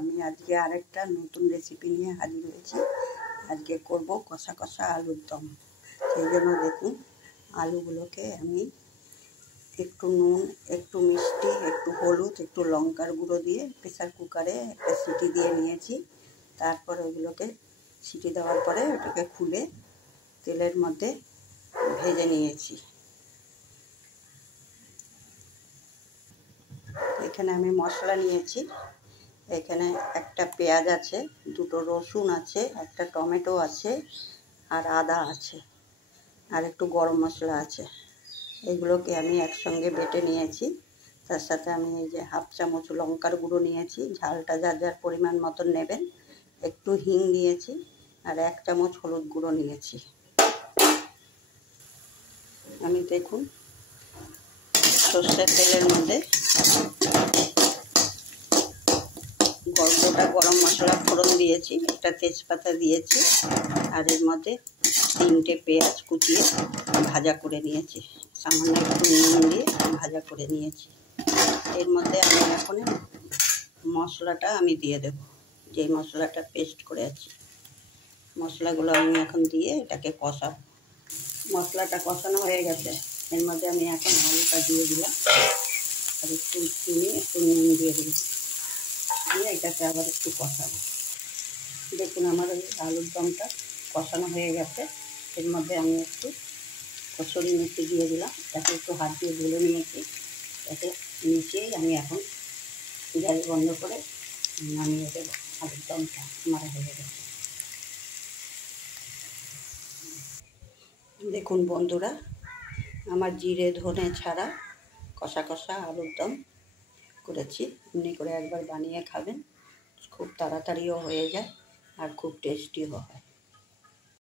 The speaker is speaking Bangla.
আমি আজকে আরেকটা নতুন রেসিপি নিয়ে হাজির হয়েছি। আজকে করব কষা কষা আলুর দম। সেই জন্য দেখুন, আলুগুলোকে আমি একটু নুন, একটু মিষ্টি, একটু হলুদ, একটু লঙ্কার গুঁড়ো দিয়ে প্রেসার কুকারে একটা সিটি দিয়ে নিয়েছি। তারপর ওগুলোকে সিটি দেওয়ার পরে ওটাকে খুলে তেলের মধ্যে ভেজে নিয়েছি। এখানে আমি মশলা নিয়েছি। এখানে একটা পেঁয়াজ আছে, দুটো রসুন আছে, একটা টমেটো আছে, আর আদা আছে, আর একটু গরম মশলা আছে। এগুলোকে আমি একসঙ্গে বেটে নিয়েছি। তার সাথে আমি এই যে হাফ চামচ লঙ্কার গুঁড়ো নিয়েছি, ঝালটা যার যার পরিমাণ মতন নেবেন। একটু হিং নিয়েছি, আর 1 চামচ হলুদ গুঁড়ো নিয়েছি। আমি দেখুন সর্ষের তেলের মধ্যে গোটা গরম মশলা ফোড়ন দিয়েছি, একটা তেজপাতা দিয়েছি, আর এর মধ্যে 3টে পেঁয়াজ কুচিয়ে ভাজা করে নিয়েছি। সামান্য একটু নুন দিয়ে ভাজা করে নিয়েছি। এর মধ্যে আমি এখন মশলাটা আমি দিয়ে দেব, যে মশলাটা পেস্ট করে আছি। মশলাগুলো আমি এখন দিয়ে এটাকে কষাবো। মশলাটা কষানো হয়ে গেছে। এর মধ্যে আমি এখন আলুটা দিয়ে দিলাম, আর একটু চিনি, একটু নুন দিয়ে দিলাম, দিয়ে এটাকে আবার একটু কষাবো। দেখুন আমার ওই আলুর দমটা কষানো হয়ে গেছে। এর মধ্যে আমি একটু কসুরি মেথি দিয়ে দিলাম, তাকে একটু হাত দিয়ে গুলে নিয়েছি। তাতে নিচেই আমি এখন গ্যাস বন্ধ করে নামিয়ে দেবো। আলুর দমটা আমার হয়ে গেছে। দেখুন বন্ধুরা, আমার জিরে ধনে ছাড়া কষা কষা আলুর দম করেছি। এমনি করে একবার বানিয়ে খাবেন, খুব তাড়াতাড়িও হয়ে যায় আর খুব টেস্টিও হয়।